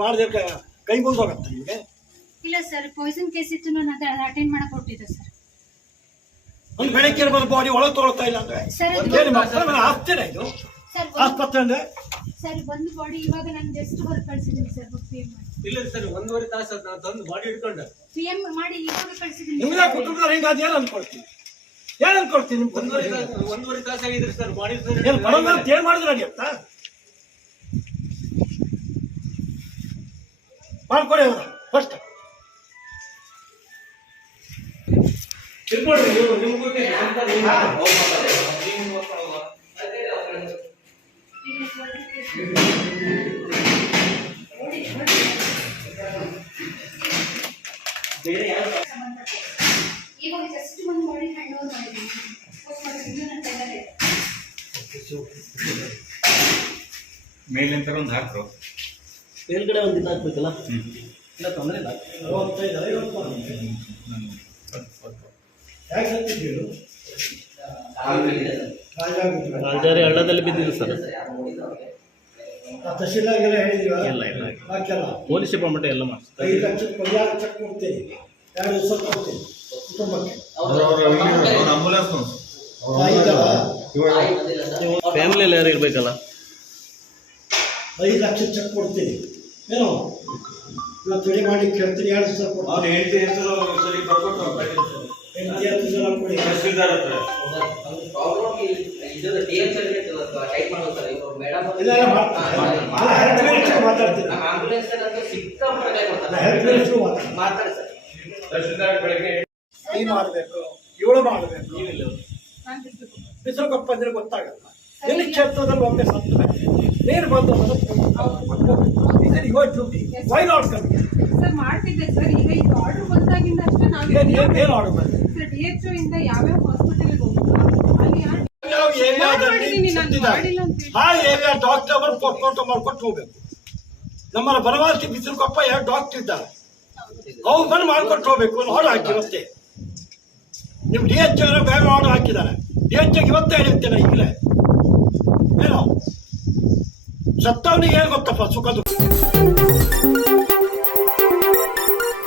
ಮಾಡಿದ್ರೆ ಕೈ ಮುಗಿದೋಗತ್ತೆ ನಿಮಗೆ? ಇಲ್ಲ ಸರ್ ಪಾಯ್ಸನ್ ಕೇಸ್ ಇತ್ತು ನಾನು ಅದನ್ನ ಅಟೆಂಡ್ ಮಾಡಕ್ ಹೊರಟಿದ್ದೆ ಸರ್. ಒಂದು ಬೆಳಗ್ಗೆ ಬಂದು ಬಾಡಿ ಒಳಗೆ ತೊಗೊಳ್ತಾ ಇಲ್ಲ ಅಂದ್ರೆ? ಸರ್ ಅದು ಏನು ಮಕ್ಕಳ ಮೇಲೆ ಆಸ್ತಿನ ಇದು ಸರ್ ಆಸ್ಪತ್ರೆ ಅಂದ್ರೆ? ಸರ್ ಬಂದು ಬಾಡಿ ಇವಾಗ ನಾನು ಜಸ್ಟ್ ಹೊರ ಕಳ್ಸಿದ್ದೀನಿ ಸರ್ ಪಿ ಎಂ ಮಾಡಿ. ಇಲ್ಲ ಸರ್ ಒಂದೂವರೆ ತಾಸು ನಾನು ತಂದು ಬಾಡಿ ಹಿಡ್ಕೊಂಡು. ಪಿ ಎಂ ಮಾಡಿ ಇವಾಗ ಕಳ್ಸಿದ್ದೀನಿ ನಿಮ್ಗೆ ಕುಟುಂಬದ ಹಿಂಗೆ ಅದು ಏನು ಅನ್ಕೊಳ್ತೀನಿ ಏನು ಅನ್ಕೊಳ್ತೀನಿ ನಿಮ್ಮ ಒಂದೂವರೆ ತಾಸು ಒಂದೂವರೆ ತಾಸು ಆಗಿದ್ರಿ ಸರ್ ಬಾಡಿ ಏನು ಬರೋದು ಅಂತ ಏನು ಮಾಡಿದ್ರೆ ನಡೆಯುತ್ತಾ ಮಾಡ್ಕೊಡಿ ಅವರು ಫಸ್ಟ್ ಇವಾಗ ಜಸ್ಟ್ ಒಂದು ಹ್ಯಾಂಡ್ ಓವರ್ ಮಾಡಿದ್ದೀನಿ. ಮೇಲಿಂದ ಒಂದು ಹಾಕ್ರು. ಮೇಲ್ಗಡೆ ಒಂದು ಇದಾಗಬೇಕಲ್ಲ ಇಲ್ಲ ತೊಂದರೆ ಇಲ್ಲ. ರಾಜಾರಿ ಹಳ್ಳದಲ್ಲಿ ಬಿದ್ದಿದೆ ಸರ್. ಆ ತಹಶೀಲ್ದಾರ್ಗೆಲ್ಲ ಹೇಳಿದೀವ ಇಲ್ಲ, ಇಲ್ಲ. ಹಾಕಲ್ಲ ಪೊಲೀಸ್ ಡಿಪಾರ್ಟ್ಮೆಂಟ್ ಎಲ್ಲ ಮಾಡ್ತೀನಿ ಐದು ಲಕ್ಷ ಪರಿಹಾರ ಚೆಕ್ ಕೊಡ್ತೀನಿ. ಎರಡು ದಿವಸ ಕೊಡ್ತೀನಿ. ಕುಟುಂಬಕ್ಕೆ. ಆಂಬುಲೆನ್ಸ್ ಐದಲ್ಲ ಫ್ಯಾಮಿಲಿ ಎಲ್ಲ ಯಾರು ಇರ್ಬೇಕಲ್ಲ? ಐದು ಲಕ್ಷ ಚೆಕ್ ಕೊಡ್ತೀನಿ. ಏನು? ಇವತ್ತು ರೆಡಿ ಮಾಡಿ ಕೇಳ್ತೀನಿ ಎರಡು ದಿವಸ ಅವ್ನು ಹೆಂಡತಿ ಹೆಸರು ಸರಿ ಬರ್ಕೊಟ್ಟು ಹೆಂಡತಿ ಹತ್ತು ಜನ ಕೊಡಿ. ತಹಸೀಲ್ದಾರ್ ಹತ್ರ. ನಾನು ಹೆಲ್ತ್ ಮಿನಿಸ್ಟರ್ ಮಾತಾಡ್ತೀನಿ. ನಾನು ಹೆಲ್ತ್ ಮಿನಿಸ್ಟರ್ ಮಾತಾಡ್ತೀನಿ ತಹಸೀಲ್ದಾರ್ ಬೆಳಗ್ಗೆ ಈ ಮಾಡಬೇಕು ಇವಳು ಮಾಡಬೇಕು. ಬಿಸಿಲುಗೊಪ್ಪ ಅಂದ್ರೆ ಗೊತ್ತಾಗಲ್ಲ. ಎಲ್ಲಿ ಕ್ಷೇತ್ರದಲ್ಲಿ ಒಮ್ಮೆ ಸತ್ತು ನೀರು ಬಂದು duty why not come sir ಮಾಡ್ತಿದ್ದೆ ಸರ್. ಈಗ ಇದು ಆರ್ಡರ್ ಬಂದಾಗಿಂದ ಅಷ್ಟೇ ನಾವು ಏನು ಏನು ಏನು ಆರ್ಡರ್ ಬಂದಿದೆ? ಸರ್ ಡಿ ಎಚ್ ಇಂದ ಯಾವ್ಯಾವ ಹಾಸ್ಪಿಟಲ್ಗೆ ಹೋಗ್ಬೇಕು ಅಲ್ಲಿ ಆ- ಯಾವ ಏರಿಯಾದಲ್ಲಿ ಮಾಡಿದ್ದೀನಿ ಮಾಡಿಲ್ಲ ಅಂತ ಹೇಳಿ. ಆ ಏರಿಯಾ ಡಾಕ್ಟರ್ ಅವರು ಕೊಟ್ಟು ಮಾಡ್ಕೊಟ್ಟು ಹೋಗ್ಬೇಕು. ನಮ್ಮ ಬನವಾಸಿ ಬಿಸಿಲುಗೊಪ್ಪ ಎರಡು ಡಾಕ್ಟರ್ ಇದ್ದಾರೆ. ಅವ್ರು ಬಂದು ಮಾಡ್ಕೊಟ್ಟು ಹೋಗ್ಬೇಕು. ಒಂದು ಆರ್ಡರ್ ಹಾಕಿ ಇವತ್ತೇ. ನಿಮ್ ಡಿ ಎಚ್ ಬೇರೆ ಆರ್ಡರ್ ಹಾಕಿದ್ದಾರೆ. ಡಿ ಎಚ್ ಇವತ್ತೇ ಹೇಳಿರ್ತೇನೆ ಈಗಲೇ. ಏನು? ಸತ್ತವನಿಗೆ ಏನು ಗೊತ್ತಪ್ಪ ಸುಖ ದುಃಖ